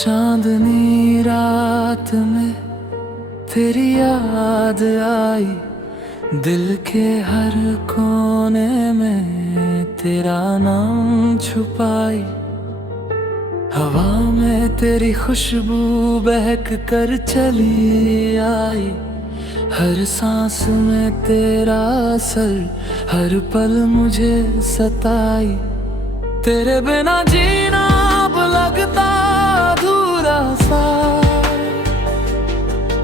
चांदनी रात में तेरी याद आई, दिल के हर कोने में तेरा नाम छुपाई। हवा में तेरी खुशबू बहक कर चली आई, हर सांस में तेरा असर हर पल मुझे सताई। तेरे बिना जीना अब लगता अधूरा सा,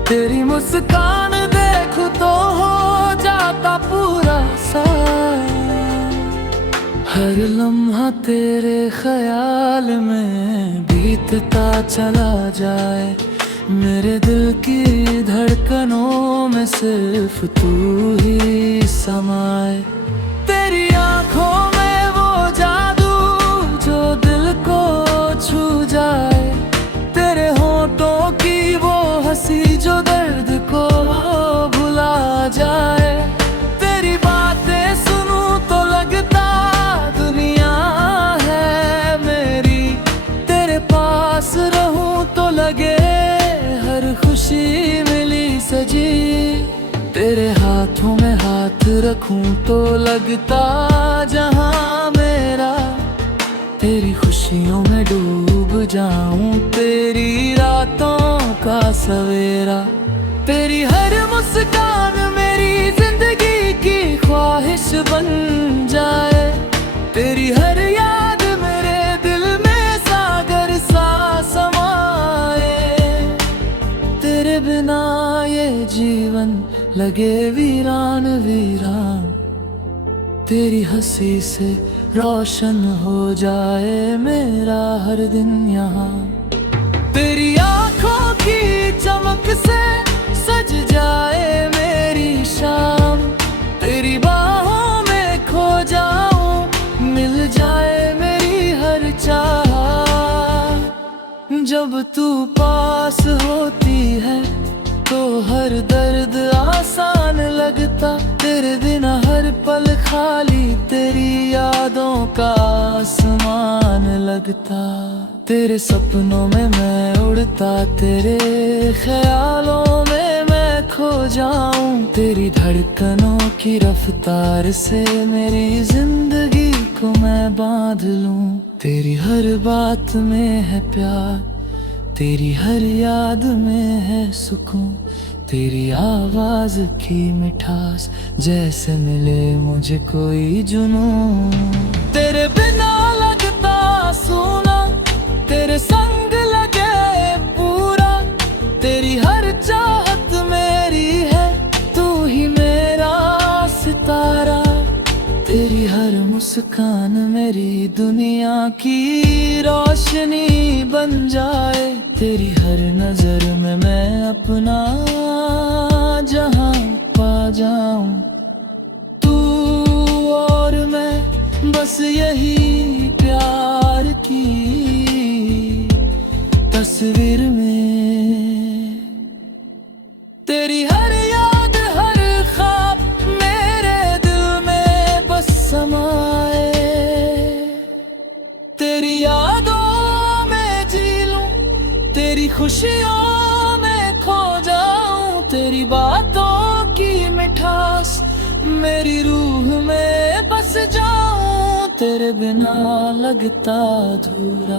तेरी मुस्कान देखूं तो हो जाता पूरा सा। हर लम्हा तेरे ख्याल में बीतता चला जाए, मेरे दिल की धड़कनों में सिर्फ तू ही समाए। तेरी आंखों में वो जादू जो दिल को छू जाए, तेरे होठों की वो हंसी जो दर्द को भुला जाए। तेरी बातें सुनूं तो लगता दुनिया है मेरी, तेरे पास रहूं तो लगे हर खुशी मिली सजी। तेरे हाथों में हाथ रखूं तो लगता जहां मेरा, तेरी खुशियों में डूब जाऊं तेरी रातों का सवेरा। तेरी हर मुस्कान मेरी जिंदगी की ख्वाहिश बन जाए, तेरी हर याद मेरे दिल में सागर सा समाए। तेरे बिना ये जीवन लगे वीरान वीरान, तेरी हंसी से रोशन हो जाए मेरा हर दिन यहाँ। तेरी आंखों की चमक से सज जाए मेरी शाम, तेरी बाहों में खो जाऊं मिल जाए मेरी हर चाह। जब तू पास होती है तो हर दर्द आसान लगता, तेरे बिना हर पल खाली तेरी यादों का आसमान लगता। तेरे सपनों में मैं उड़ता, तेरे ख्यालों में मैं खो जाऊं, तेरी धड़कनों की रफ्तार से मेरी जिंदगी को मैं बांध लूं। तेरी हर बात में है प्यार, तेरी हर याद में है सुकून, तेरी आवाज की मिठास जैसे मिले मुझे कोई जुनून। तेरे बिना लगता सूना, तेरे संग लगे पूरा, तेरी हर चाहत मेरी है, तू ही मेरा सितारा। तेरी हर मुस्कान मेरी दुनिया की रोशनी बन जाए, तेरी हर नजर में मैं अपना जहां पा जाऊं। तू और मैं बस यही प्यार की तस्वीर में, तेरी हर याद हर ख्वाब मेरे दिल में बस समाए। तेरी यादों में जी लूं, तेरी खुशियों में खो जाऊं, तेरी बातों की मिठास मेरी रूह में बस जाऊं। तेरे बिना लगता अधूरा,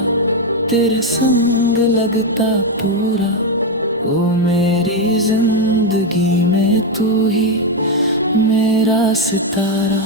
तेरे संग लगता पूरा, ओ मेरी जिंदगी में तू ही मेरा सितारा।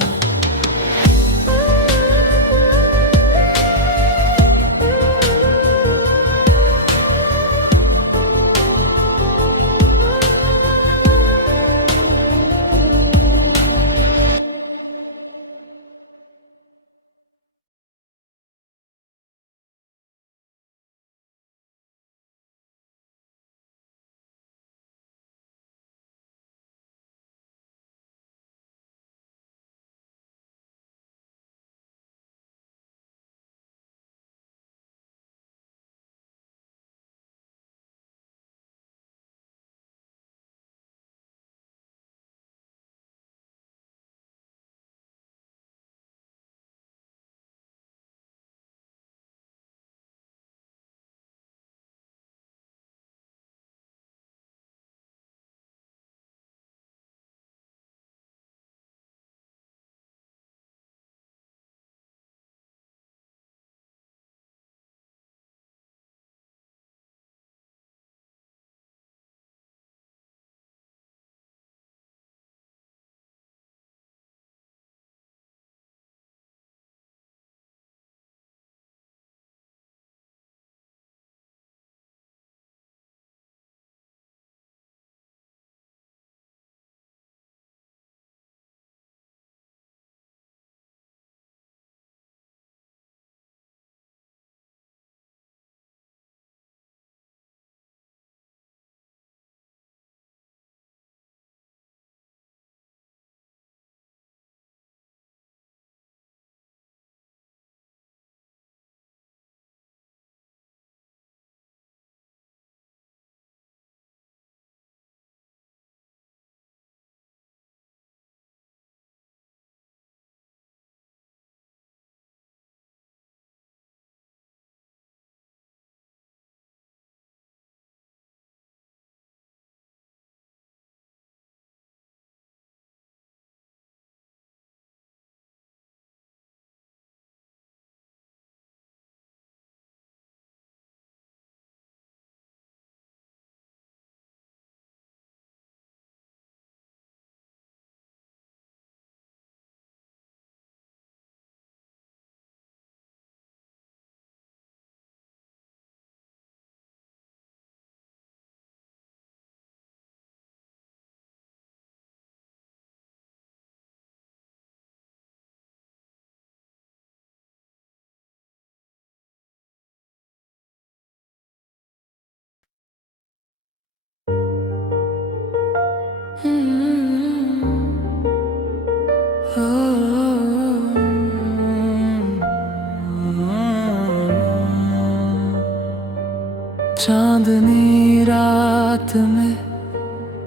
चांदनी रात में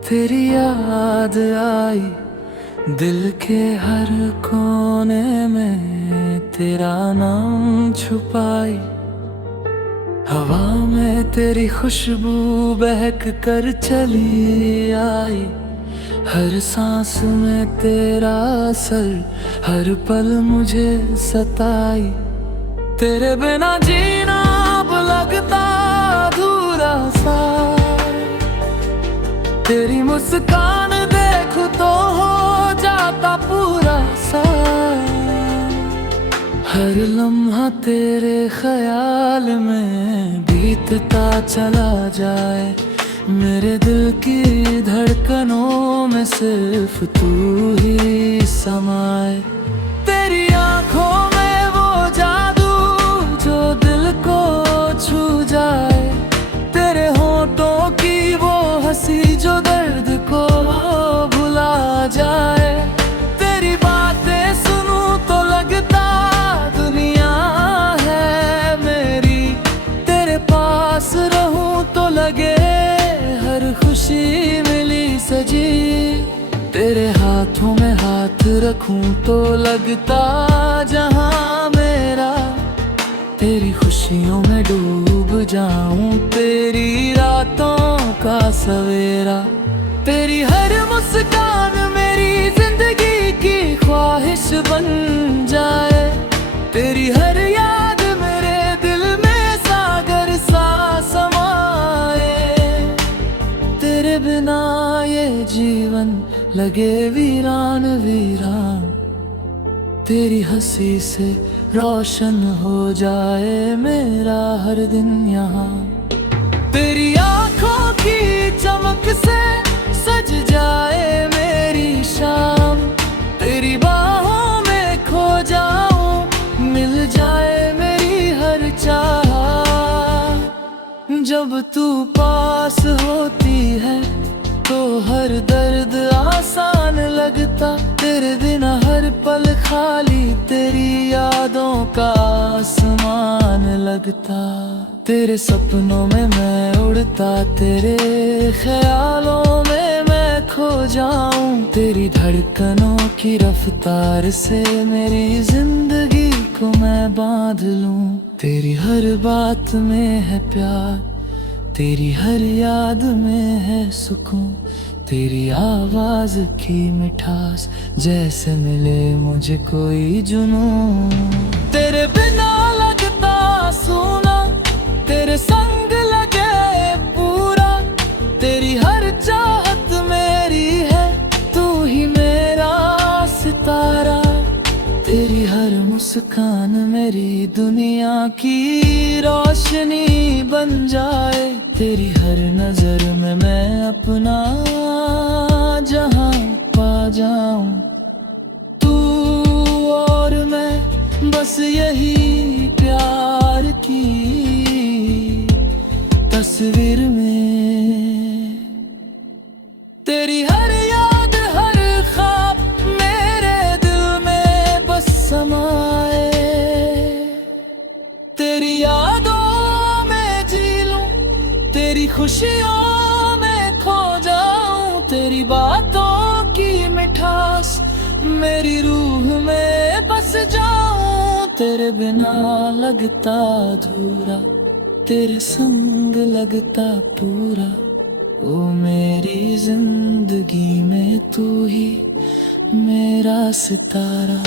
तेरी याद आई, दिल के हर कोने में तेरा नाम छुपाई। हवा में तेरी खुशबू बहक कर चली आई, हर सांस में तेरा असर हर पल मुझे सताई। तेरे बिना जीना अब लगता अधूरा सा, तेरी मुस्कान देखूं तो हो जाता पूरा सा। हर लम्हा तेरे ख्याल में बीतता चला जाए, मेरे दिल की धड़कनों में सिर्फ तू ही समाए। तेरी आंखों में वो जादू जो दिल को छू जाए, तेरे होठों की वो हंसी जो दर्द को भुला जाए। तेरी बातें सुनूं तो लगता दुनिया है मेरी, तेरे पास रहूं तो लगे हर खुशी मिली सजी। तेरे हाथों में हाथ रखूं तो लगता जहां मेरा, तेरी खुशियों में डूब जाऊं तेरी रातों का सवेरा। तेरी हर मुस्कान मेरी जिंदगी की ख्वाहिश बन जाए, तेरी हर याद मेरे दिल में सागर सा समाए। तेरे बिना ये जीवन लगे वीरान वीरान, तेरी हंसी से रोशन हो जाए मेरा हर दिन यहाँ। तेरी आंखों की चमक से सज जाए मेरी शाम, तेरी बाहों में खो जाऊं मिल जाए मेरी हर चाह। जब तू पास होती है तो हर दर्द आसान लगता, तेरे बिना हर पल खाली तेरी यादों का आसमान लगता। तेरे सपनों में मैं उड़ता, तेरे ख्यालों में मैं खो जाऊं, तेरी धड़कनों की रफ्तार से मेरी जिंदगी को मैं बांध लूं। तेरी हर बात में है प्यार, तेरी हर याद में है सुकून, तेरी आवाज की मिठास जैसे मिले मुझे कोई जुनून। तेरे बिना लगता सूना, तेरे संग लगे पूरा, तेरी हर चाहत मेरी है, तू ही मेरा सितारा। तेरी हर मुस्कान मेरी दुनिया की रोशनी बन जाए, तेरी हर नजर में मैं अपना जहां पा जाऊं। तू और मैं बस यही प्यार की तस्वीर में, तेरी हर याद हर ख्वाब मेरे दिल में बस समाए। तेरी यादों में जी लूं, तेरी खुशियों में खो जाऊं, तेरी बातों की मिठास मेरी रूह में बस जाऊं। तेरे बिना लगता अधूरा, तेरे संग लगता पूरा, ओ मेरी जिंदगी में तू ही मेरा सितारा।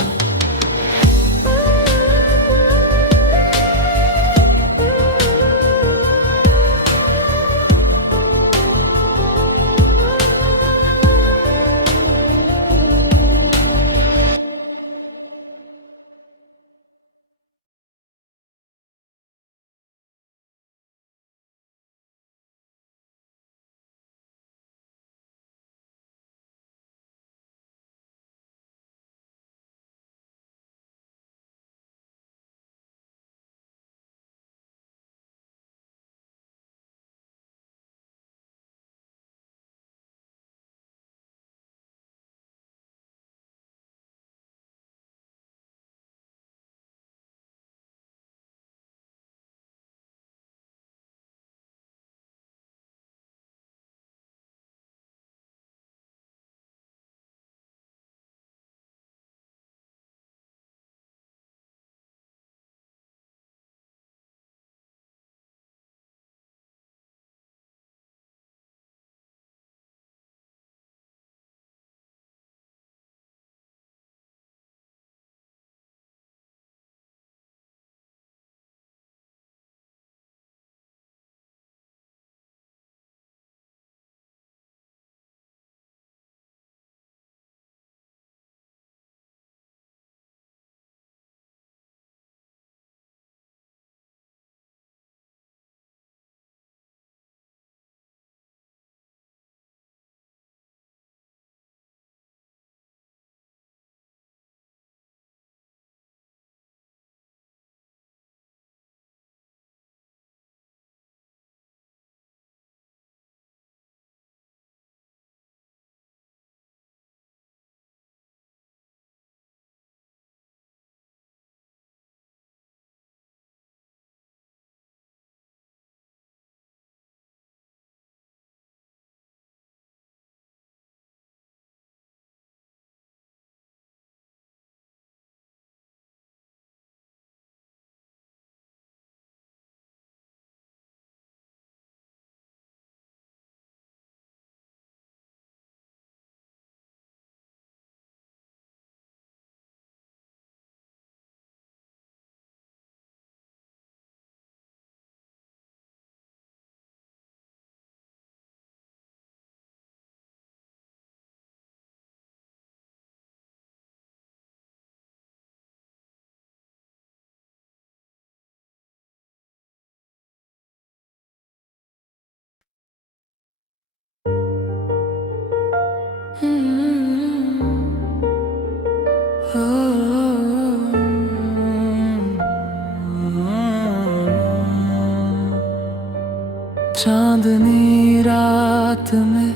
चांदनी रात में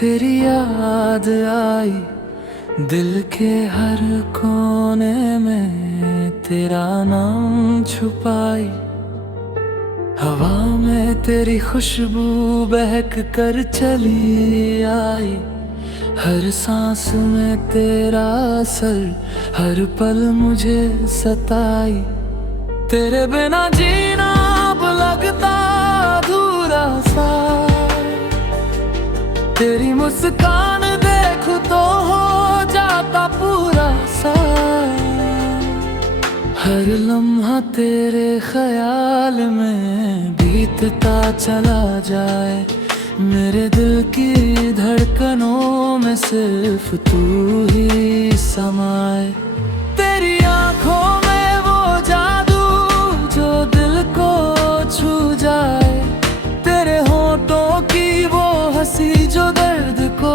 तेरी याद आई, दिल के हर कोने में तेरा नाम छुपाई। हवा में तेरी खुशबू बहक कर चली आई, हर सांस में तेरा असर हर पल मुझे सताई। तेरे बिना जीना अब लगता अधूरा सा, तेरी मुस्कान देखूं तो हो जाता पूरा सा। हर लम्हा तेरे ख्याल में बीतता चला जाए, मेरे दिल की धड़कनों में सिर्फ तू ही समाए। तेरी आंखों में वो जादू जो दिल को छू जाए, तेरे होठों की वो हंसी जो दर्द को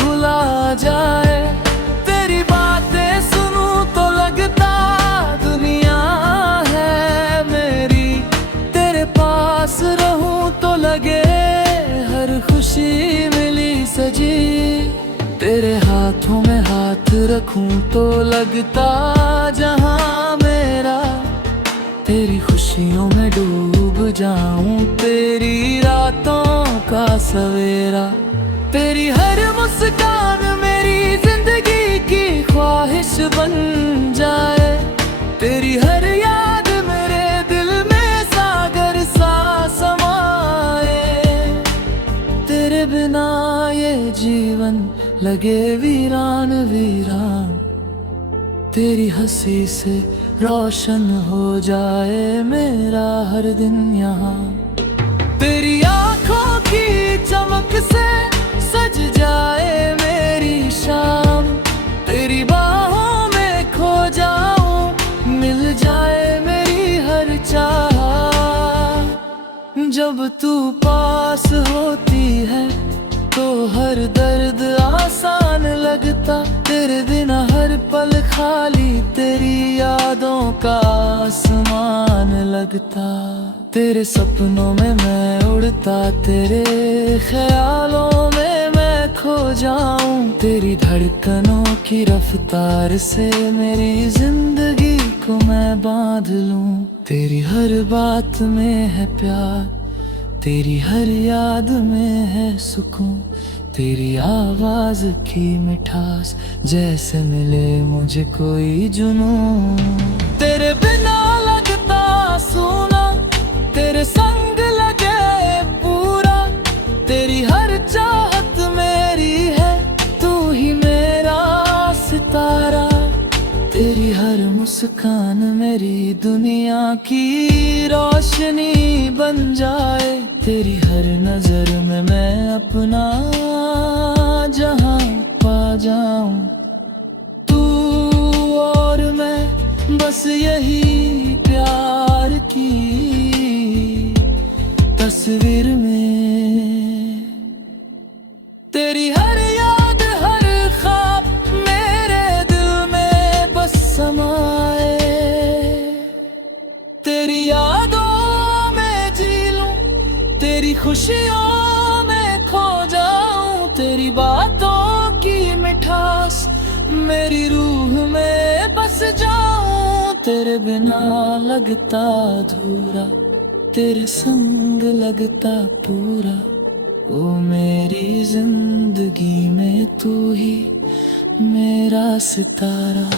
भुला जाए। तेरी बातें सुनूं तो लगता दुनिया है मेरी, तेरे पास रहूं तो लगे हर खुशी मिली सजी। तेरे हाथों में हाथ रखूं तो लगता जहां मेरा, तेरी खुशियों में डूब जाऊं तेरी रातों का सवेरा। तेरी हर मुस्कान मेरी जिंदगी की ख्वाहिश बन जाए, तेरी हर याद मेरे दिल में सागर सा समाए। तेरे बिना ये जीवन लगे वीरान वीरान, तेरी हंसी से रोशन हो जाए मेरा हर दिन यहाँ। तेरी आंखों की चमक से सज जाए मेरी शाम, तेरी बाहों में खो जाऊं मिल जाए मेरी हर चाह। जब तू पास होती है तो हर दर्द आसान लगता, तेरे बिना हर पल खाली तेरी यादों का आसमान लगता। तेरे सपनों में मैं उड़ता, तेरे ख्यालों में मैं खो जाऊं, तेरी धड़कनों की रफ्तार से मेरी जिंदगी को मैं बांध लूं। तेरी हर बात में है प्यार, तेरी हर याद में है सुकून, तेरी आवाज की मिठास जैसे मिले मुझे कोई जुनून। तेरे बिना लगता सूना, तेरे संग लगे पूरा, तेरी हर चाहत मेरी है, तू ही मेरा सितारा। तेरी हर मुस्कान मेरी दुनिया की रोशनी बन जाए, तेरी हर नजर में मैं अपना जहां पा जाऊं। तू और मैं बस यही प्यार की तस्वीर में, तेरी हर याद हर ख्वाब मेरे दिल में बस समाए। तेरी यादों में जी लूं, तेरी खुशियों में खो जाऊं, तेरी बातों की मिठास मेरी रूह में बस जाऊं। तेरे बिना लगता अधूरा, तेरे संग लगता पूरा, ओ मेरी जिंदगी में तू ही मेरा सितारा।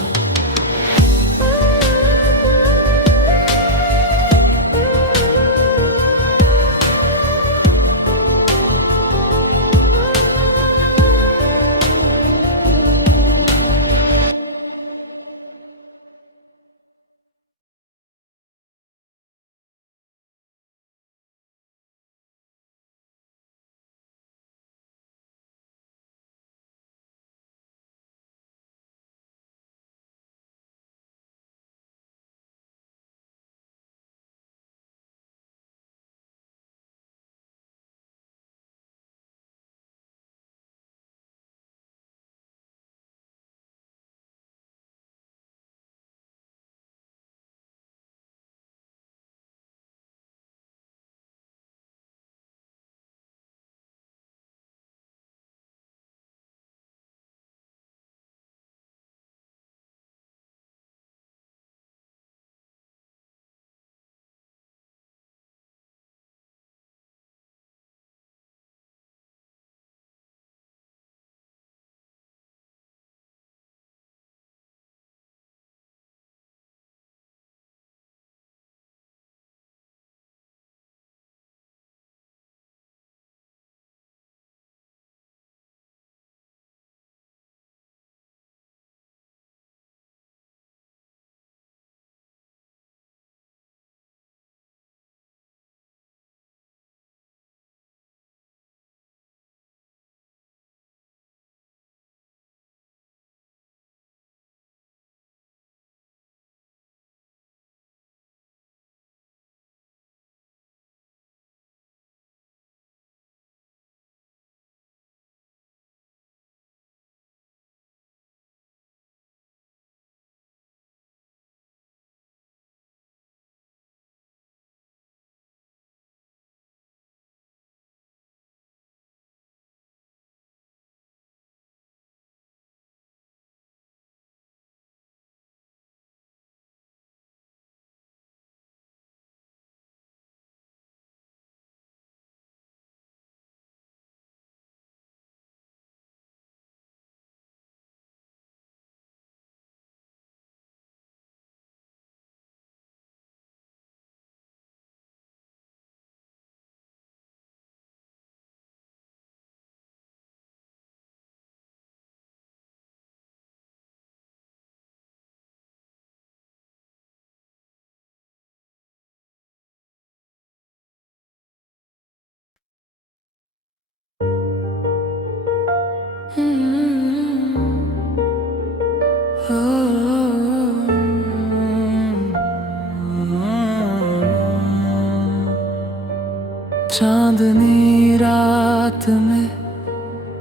चांदनी रात में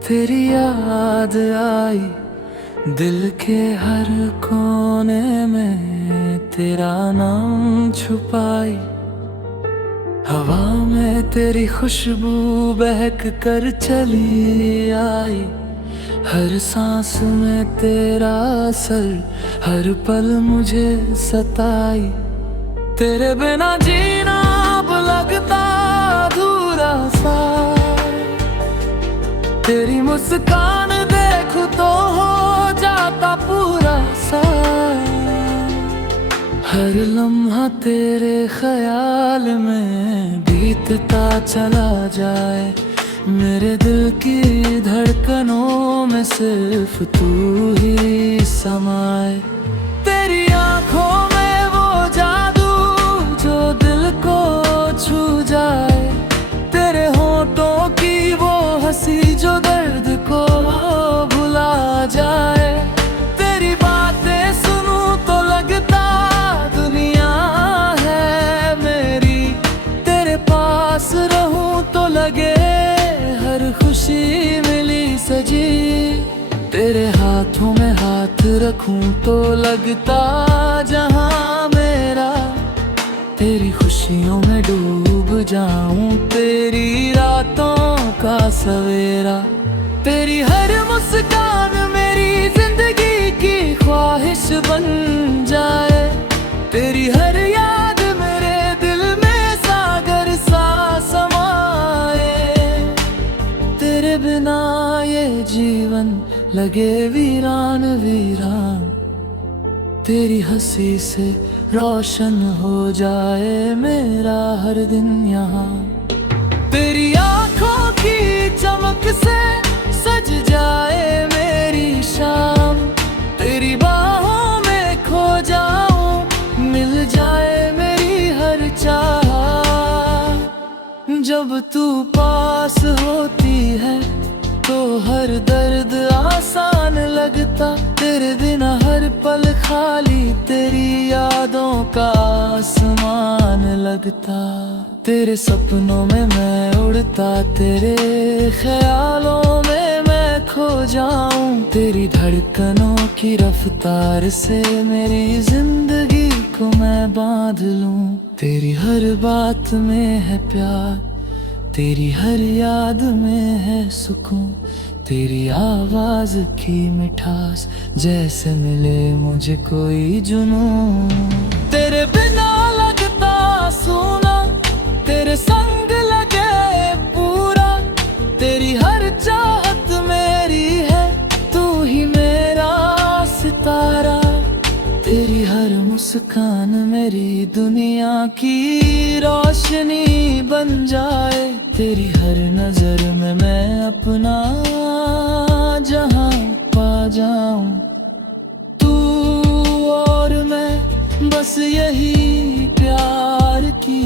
तेरी याद आई, दिल के हर कोने में तेरा नाम छुपाई। हवा में तेरी खुशबू बहक कर चली आई, हर सांस में तेरा असर हर पल मुझे सताई। तेरे बिना जीना अब लगता अधूरा सा, तेरी मुस्कान देखूं तो हो जाता पूरा सा। हर लम्हा तेरे ख्याल में बीतता चला जाए, मेरे दिल की धड़कनों में सिर्फ तू ही समाए। तेरी आंखों में वो जादू जो दिल को छू जाए, तेरे होठों की वो हंसी जो दर्द को भुला जाए। तेरी बातें सुनूं तो लगता दुनिया है मेरी, तेरे पास रहूं तो लगे हर खुशी मिली सजी। तेरे हाथों में हाथ रखूं तो लगता जहां मेरा, तेरी खुशियों में डूब जाऊं तेरी रातों का सवेरा। तेरी हर मुस्कान मेरी जिंदगी की ख्वाहिश बन जाए, तेरी हर याद मेरे दिल में सागर सा समाए। तेरे बिना ये जीवन लगे वीरान वीरान, तेरी हंसी से रोशन हो जाए मेरा हर दिन यहाँ। तेरी आंखों की चमक से सज जाए मेरी शाम, तेरी बाहों में खो जाऊं मिल जाए मेरी हर चाह। जब तू पास होती है तो हर दर्द आसान लगता, तेरे बिना हर पल खाली तेरी यादों का आसमान लगता। तेरे सपनों में मैं उड़ता, तेरे ख्यालों में मैं खो जाऊं, तेरी धड़कनों की रफ्तार से मेरी जिंदगी को मैं बांध लूं। तेरी हर बात में है प्यार, तेरी हर याद में है सुकून, तेरी आवाज की मिठास जैसे मिले मुझे कोई जुनून। तेरे बिना लगता सूना, तेरे संग लगे पूरा, तेरी हर चाहत मेरी है, तू ही मेरा सितारा। तेरी हर मुस्कान मेरी दुनिया की रोशनी बन जाए, तेरी हर नजर में मैं अपना जहां पा जाऊं। तू और मैं बस यही प्यार की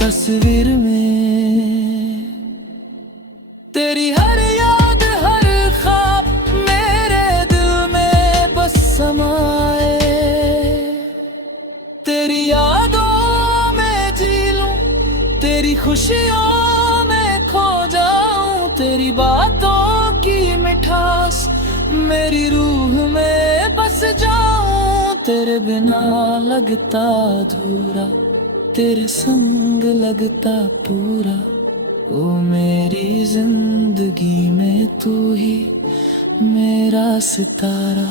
तस्वीर में, तेरी हर याद हर ख्वाब मेरे दिल में बस समाए। तेरी यादों में जी लूं, तेरी खुशियों में खो जाऊं, तेरी बातों की मिठास मेरी रूह में बस जाऊं। तेरे बिना लगता अधूरा, तेरे संग लगता पूरा, ओ मेरी जिंदगी में तू ही मेरा सितारा।